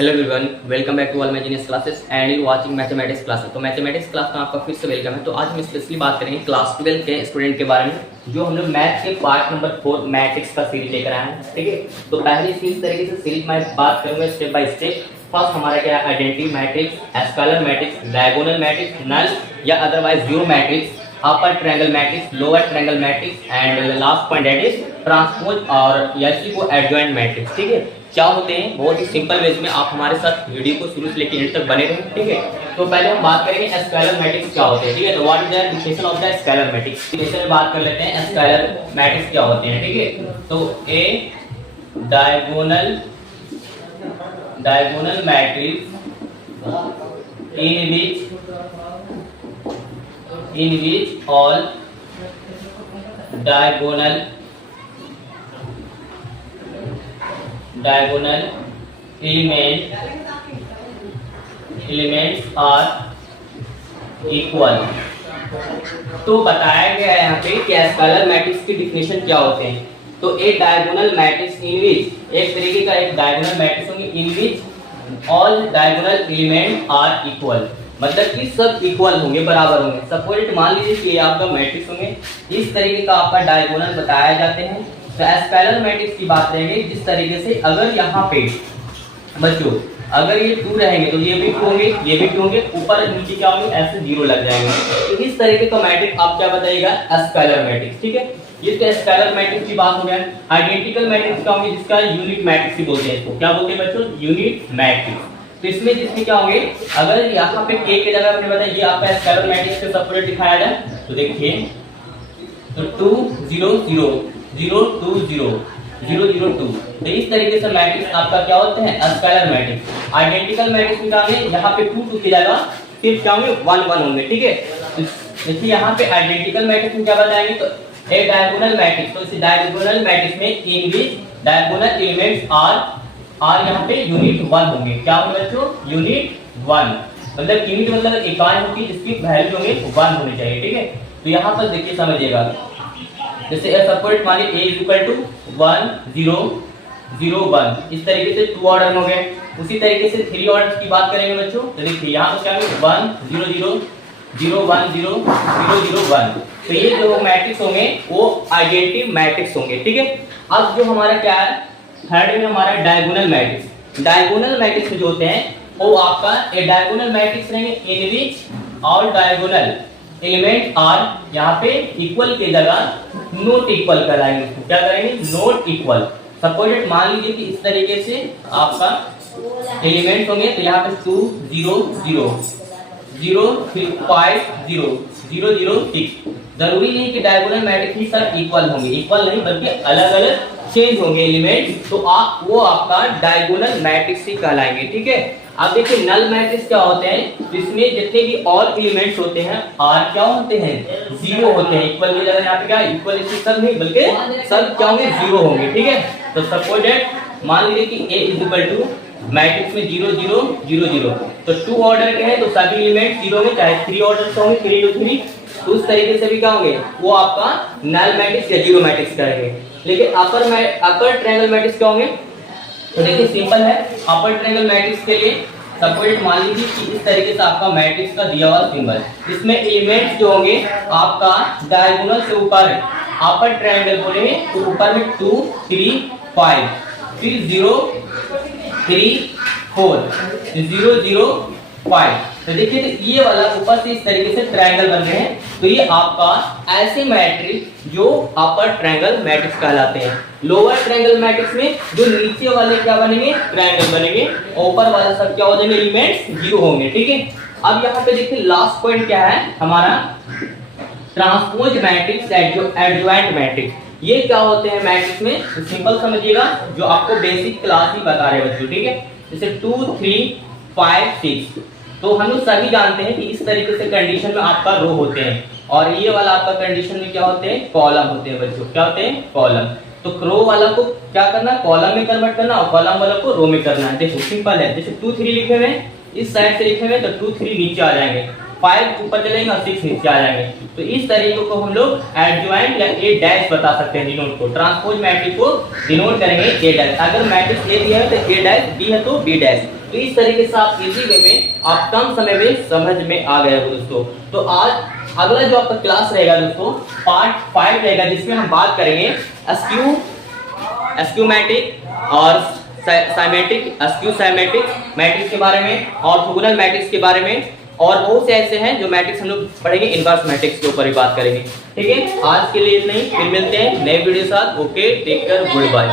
Hello everyone, welcome back to all my genius classes and you watching mathematics classes. तो mathematics class में आपका फिर से welcome है। तो आज हम स्पेशली बात करेंगे क्लास 12 के स्टूडेंट के बारे में, जो हम लोग मैथ के पार्ट नंबर 4 मैट्रिक्स का सीरीज लेकर आए हैं। ठीक है, तो पहले इस तरीके से सीरीज में बात करूंगा स्टेप बाय स्टेप। फर्स्ट हमारा क्या है, identity matrix, scalar matrix, diagonal matrix, null या otherwise zero matrix, upper triangle matrix, lower triangle matrix and last point that is transpose और या इसी को एडजॉइंट मैट्रिक्स। ठीक है, क्या होते हैं बहुत ही सिंपल वेज में आप हमारे साथ वीडियो को शुरू से लेकर एंड तक बने रहें। ठीक है, तो पहले हम बात करेंगे स्केलर मैट्रिक्स क्या होते हैं। ठीक है, तो what is the definition of the scalar matrix. Definition में बात कर लेते हैं स्केलर मैट्रिक्स क्या होते हैं। ठीक है, तो a diagonal matrix in which all diagonal elements are equal। तो बताया गया है यहाँ पे कि स्केलर मैट्रिक्स की डिफिनेशन क्या होते हैं। तो एक डायगोनल मैट्रिक्स इन विच, एक तरीके का एक डायगोनल मैट्रिक्स होंगे in which all diagonal element are equal, मतलब कि सब इक्वल होंगे, बराबर होंगे। सपोज मान लीजिए कि आपका मैट्रिक्स होंगे इस तरीके का आपका डायगोनल बताए जाते हैं। तो स्केलर मैट्रिक्स की बात रहेगी जिस तरीके से अगर यहाँ पे बच्चों अगर ये 2 रहेंगे तो ये भी 2 होंगे, ये भी 2 होंगे, ऊपर नीचे क्या होंगे ऐसे 0 लग जाएंगे। तो इस तरीके का मैट्रिक्स आप क्या बताइएगा, स्केलर मैट्रिक्स। ठीक है, ये तो स्केलर मैट्रिक्स की बात हो गया। आइडेंटिकल मैट्रिक्स क्या होंगे, जिसका यूनिट मैट्रिक्स ही बोलते हैं इसको। क्या बोलते हैं बच्चों, यूनिट मैट्रिक्स। तो इसमें जिसमें क्या होंगे, अगर यहाँ पे k के जगह मैंने बताया ये आपका स्केलर मैट्रिक्स से सेपरेट दिखाया जाए तो देखिए, तो 2 0 0 0 2 0 0 0 2, तो इस तरीके से मैट्रिक्स आपका क्या होते हैं, स्केलर मैट्रिक्स। आइडेंटिकल मैट्रिक्स में क्या होंगे, यहाँ पे 2 2 की जगह सिर्फ क्या होंगे 1 1 होंगे। ठीक है, देखिए यहाँ पे आइडेंटिकल मैट्रिक्स में क्या बताएंगे, तो ए डायगोनल मैट्रिक्स, तो इस डायगोनल मैट्रिक्स में इन विच डायगोनल एलिमेंट्स आर यहाँ पे यूनिट 1 होंगे। क्या होंगे बच्चों, यूनिट 1, मतलब यूनिट मतलब इकाई होगी जिसकी वैल्यू होंगे 1 होनी चाहिए। ठीक है, तो यहाँ पर देखिए समझिएगा, जैसे सपोज मान लीजिए a इक्वल टू 1 0 0 1, इस तरीके से 2 ऑर्डर हो गए। उसी तरीके से 3 ऑर्डर की बात करेंगे बच्चों, तो देखिए यहाँ पर क्या है 1 0 0 0 1 0 0 0 1, तो ये जो मैट्रिक्स होंगे वो आइडेंटिटी मैट्रिक्स होंगे। ठीक है, अब जो हमारा क्या है थर्ड में हमारा डायगोनल मैट्रिक्स। डायगोनल मैट्रिक्स जो होते हैं वो आपका ए डायगोनल मैट्रिक्स रहेंगे in which all diagonal element are यहाँ पे इक्वल के जगह नॉट इक्वल कराएंगे। क्या करेंगे, नॉट इक्वल। सपोज मान लीजिए कि इस तरीके से आपका एलिमेंट होंगे, तो यहाँ पे 2 0 0 0 5 0 0 0 6, जरूरी नहीं कि डायगोनल मैट्रिक्स ही सब इक्वल होंगे, इक्वल नहीं बल्कि अलग अलग चेंज होंगे एलिमेंट, तो वो आपका डायगोनल मैट्रिक्स ही कहलाएंगे। ठीक है, अब देखिए नल मैट्रिक्स क्या होते हैं, इसमें जितने भी ऑल एलिमेंट्स होते हैं आर क्या होते हैं, 0 होते हैं। इक्वल की जगह यहाँ पे क्या इक्वल सब नहीं बल्कि सब क्या होंगे 0 होंगे। ठीक है, तो सपोज दैट मान लीजिए कि a is equal to matrix में 0 0 0 0, तो 2 ऑर्डर के हैं तो सभी एलिमेंट 0 होंगे, चाहे 3 ऑर्डर से होंगे 3 2 3, तो उस तरीके से भी क्या होंगे वो आपका नल मैट्रिक्स या जीरो मैट्रिक्स करेंगे। लेकिन अपर ट्रायंगल मैट्रिक्स क्या होंगे, तो देखिए सिंपल है। अपर ट्रायंगल मैट्रिक्स के लिए सपोज मान लीजिए कि इस तरीके से आपका मैट्रिक्स का दिया हुआ सिंबल, इसमें एलिमेंट्स जो होंगे आपका डायगोनल से ऊपर अपर ट्रायंगल बोलेंगे तो ऊपर में 2 3 5, फिर 0 3 4 0 0 5, तो देखिए तो ये वाला ऊपर से इस तरीके से ट्रायंगल बन रहे हैं, तो ये आपका ऐसे मैट्रिक्स जो अपर ट्रायंगल मैट्रिक्स कहलाते हैं। लोअर ट्रायंगल मैट्रिक्स में जो नीचे वाले क्या बनेंगे, ट्रायंगल बनेंगे, ऊपर वाला सब क्या हो जाएंगे, एलिमेंट्स 0 होंगे। ठीक है, अब यहाँ पे देखिए लास्ट पॉइंट क्या है हमारा, ट्रांसपोज मैट्रिक्स, एडजॉइंट मैट्रिक्स। ये क्या होते हैं मैट्रिक्स में, तो सिंपल समझिएगा, जो आपको बेसिक क्लास ही बता रहे बच्चों। ठीक है, जैसे 2 3 5 6, तो हम लोग सभी जानते हैं कि इस तरीके से कंडीशन में आपका रो होते हैं, और ये वाला आपका कंडीशन में क्या होते हैं, कॉलम होते हैं बच्चों। क्या होते हैं, कॉलम। तो रो वाला को क्या करना, कॉलम में कन्वर्ट करना, और कॉलम वाला को रो में करना है। देखो सिंपल है, जैसे 2 3 लिखे हुए इस साइड से लिखे हुए तो 2 3 नीचे आ जाएंगे, 5 ऊपर चलेंगे और 6 नीचे आ जाएंगे। तो इस तरीके को हम लोग एडजॉइंट या ए डैश बता सकते हैं डिनोट को। ट्रांसपोज मैट्रिक्स को डिनोट करेंगे ए डैश। अगर मैट्रिक्स ए दिया है तो ए डैश, बी है तो बी डैश। तो इस तरीके से आप इजी वे में आप कम समय में समझ में आ गए हो दोस्तों। तो आज अगला जो आपका क्लास रहेगा दोस्तों पार्ट 5 रहेगा, जिसमें हम बात करेंगे एस्क्यूमैटिक और साइमेटिक मैट्रिक्स के बारे में और ऑर्थोगोनल मैट्रिक्स के बारे में, और बहुत से ऐसे हैं जो मैट्रिक्स हम लोग पढ़ेंगे, इनवर्स मैट्रिक्स के ऊपर भी बात करेंगे। ठीक है, आज के लिए इतना ही, फिर मिलते हैं नए वीडियो के साथ। Okay, take care, good bye.